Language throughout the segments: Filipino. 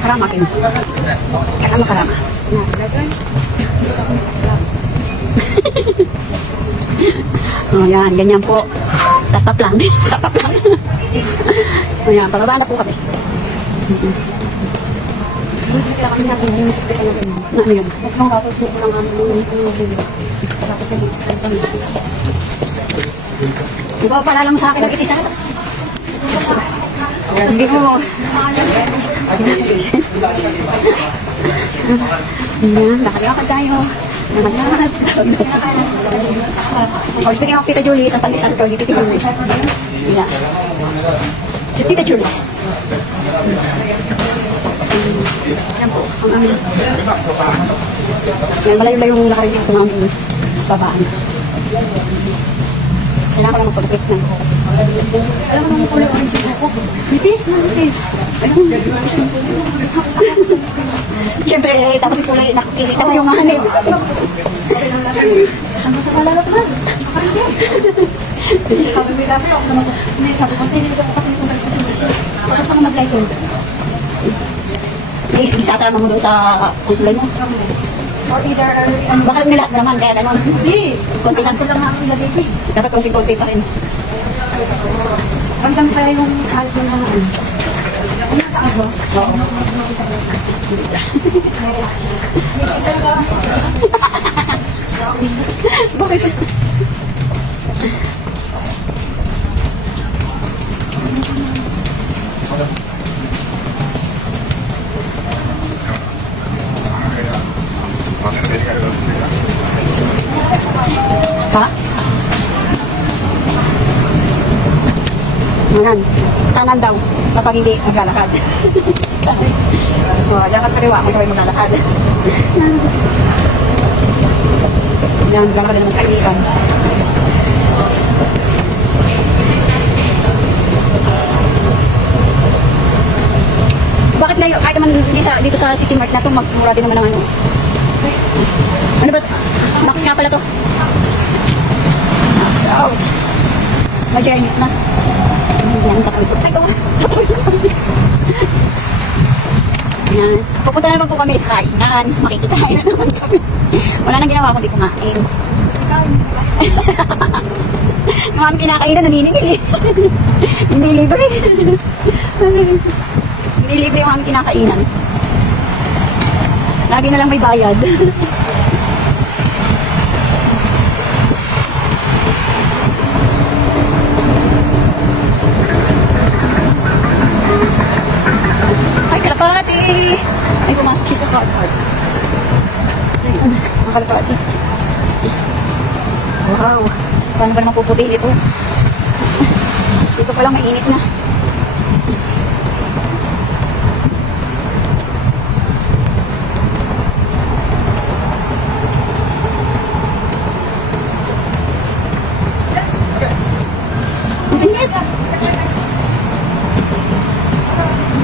Karama kayo. Karama. Oh, yan, ganyan po. Tatap lang. Ayan, pababa na po kami. Ano yun? Di ba palala mo sa akin ang itisa? Sige mo. Ayan, lakad-lakad tayo. Lakad-lakad. So, speaking of Tita Julie, sa pandesal ko, Tita Julie. Ayan. Si Tita Julie. Ayan po, ang aming. Ayan, malayo-layo yung lakarin dito ng aming babaan. Kailangan ko lang magpagpit na. Alam mo naman kulay orange yung ako. Nipis. Alam mo, nipis yung kulay. Siyempre, tapos yung kulay, nakikita mo yung mahanib. Ano sa malalap na? Sabi mo kasi ako naman, sabi ko, hindi ko kasi ito sa likod. Ako sa mag-light yun. Isasama mo doon sa kulay mo. Or either, bakit nilahat naman, kaya gano'n? Hindi. Konti lang ko lang ang ilagay ko. Dapat konti-konti pa rin. Hanggang kaya yung halit ng mga ano. Ano sa ako? Oo. Bakit? Ha? Ayan. Kanan daw. Kapag hindi maglalakad. Diyan ka sa kariwa. May gawin maglalakad. Yan. Maglalakad na naman sa kaibigan. Bakit na yun? Kahit naman dito sa City Mart na ito, magmura din naman ang ano. Ano ba? Max nga pala to. Max out. Majerny na. Yan, tatawid po. Ay, gawa. Yan. Pupunta naman po kami sa kainan. Makikitahin na naman kami. Wala nang ginawa kundi kumain. Yung aming kinakainan, naniningil eh. Hindi libre. Hindi libre yung aming kinakainan. Lagi na lang may bayad. Ay, kalapati! Ay, pumasok siya sa car park. Ay, ang kalapati. Wow! Paano ba naman puputi ito? Dito palang mainit na.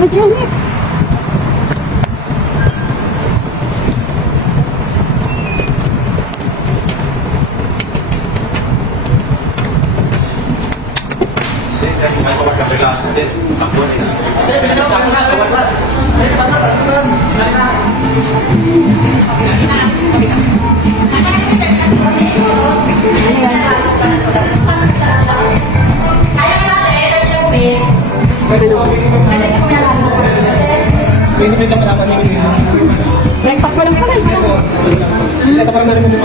Janet. Breakfast pa lang pala. Ito parang namin mo